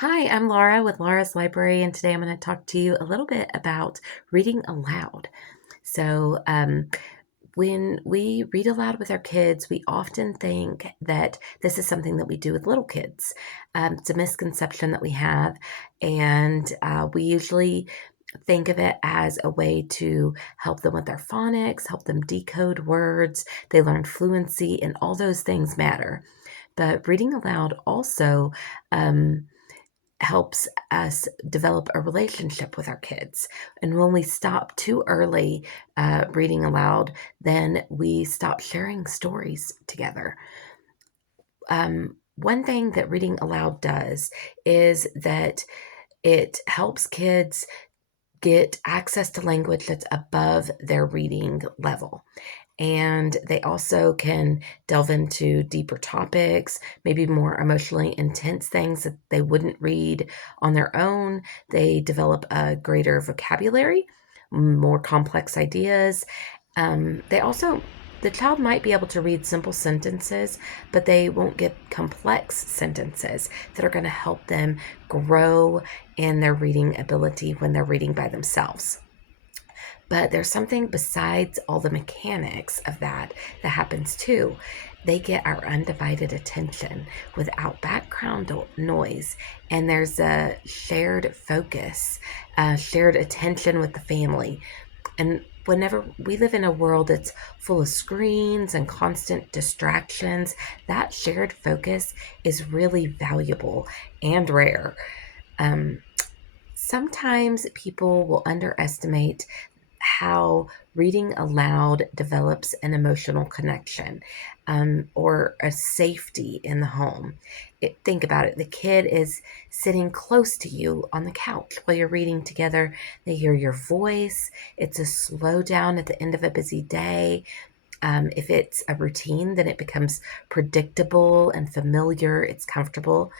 Hi, I'm Laura with Laura's Library, and today I'm going to talk to you a little bit about reading aloud. So, when we read aloud with our kids, we often think that this is something that we do with little kids. It's a misconception that we have, and we usually think of it as a way to help them with their phonics, help them decode words. They learn fluency, and all those things matter. But reading aloud also helps us develop a relationship with our kids. And when we stop too early reading aloud, then we stop sharing stories together. One thing that reading aloud does is that it helps kids get access to language that's above their reading level. And they also can delve into deeper topics, maybe more emotionally intense things that they wouldn't read on their own. They develop a greater vocabulary, more complex ideas. They also, the child might be able to read simple sentences, but they won't get complex sentences that are going to help them grow in their reading ability when they're reading by themselves. But there's something besides all the mechanics of that happens too. They get our undivided attention without background noise, and there's a shared focus, shared attention with the family. And whenever we live in a world that's full of screens and constant distractions, that shared focus is really valuable and rare. Um, Sometimes people will underestimate how reading aloud develops an emotional connection or a safety in the home. Think about it. The kid is sitting close to you on the couch while you're reading together. They hear your voice. It's a slow down at the end of a busy day. If it's a routine, then it becomes predictable and familiar. It's comfortable.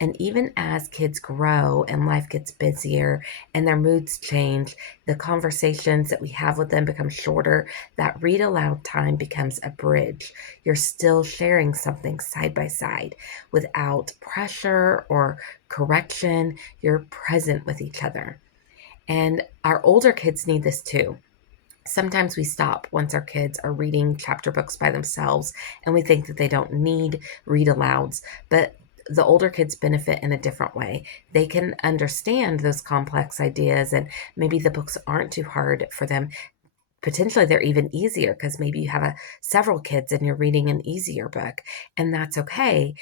And even as kids grow and life gets busier and their moods change, the conversations that we have with them become shorter. That read aloud time becomes a bridge. You're still sharing something side by side without pressure or correction. You're present with each other. And our older kids need this too. Sometimes we stop once our kids are reading chapter books by themselves and we think that they don't need read alouds, but the older kids benefit in a different way. They can understand those complex ideas, and maybe the books aren't too hard for them. Potentially they're even easier because maybe you have several kids and you're reading an easier book, and that's okay.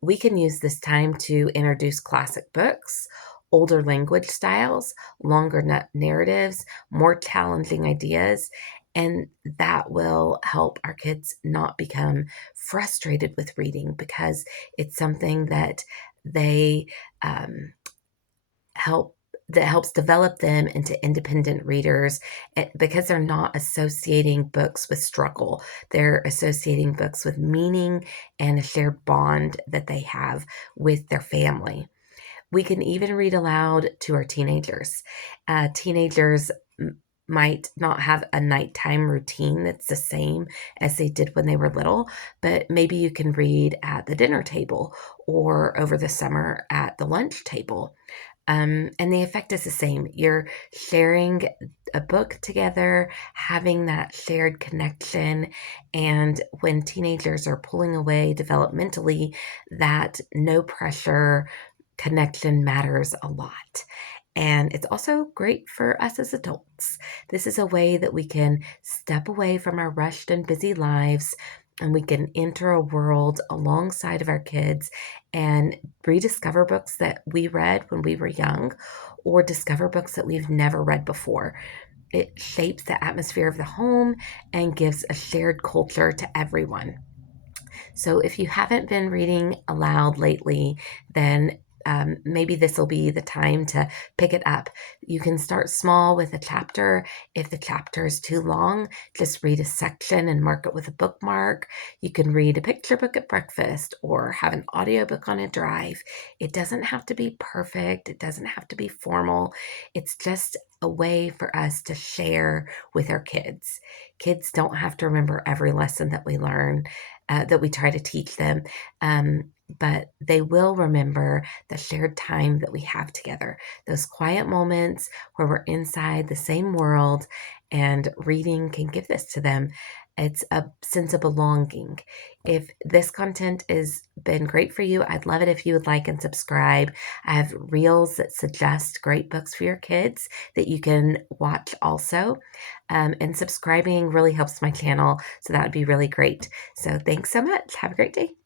We can use this time to introduce classic books, older language styles, longer narratives, more challenging ideas, and that will help our kids not become frustrated with reading because it's something that they help that helps develop them into independent readers, because they're not associating books with struggle. They're associating books with meaning and a shared bond that they have with their family. We can even read aloud to our teenagers. Teenagers might not have a nighttime routine that's the same as they did when they were little, but maybe you can read at the dinner table or over the summer at the lunch table. And the effect is the same. You're sharing a book together, having that shared connection. And when teenagers are pulling away developmentally, that no pressure connection matters a lot. And it's also great for us as adults. This is a way that we can step away from our rushed and busy lives, and we can enter a world alongside of our kids and rediscover books that we read when we were young or discover books that we've never read before. It shapes the atmosphere of the home and gives a shared culture to everyone. So if you haven't been reading aloud lately, then maybe this will be the time to pick it up. You can start small with a chapter. If the chapter is too long, just read a section and mark it with a bookmark. You can read a picture book at breakfast or have an audiobook on a drive. It doesn't have to be perfect. It doesn't have to be formal. It's just a way for us to share with our kids. Kids don't have to remember every lesson that we learn, that we try to teach them. but they will remember the shared time that we have together, those quiet moments where we're inside the same world, and reading can give this to them. It's a sense of belonging. If this content has been great for you, I'd love it if you would like and subscribe. I have reels that suggest great books for your kids that you can watch also. And subscribing really helps my channel, so that would be really great. So thanks so much. Have a great day.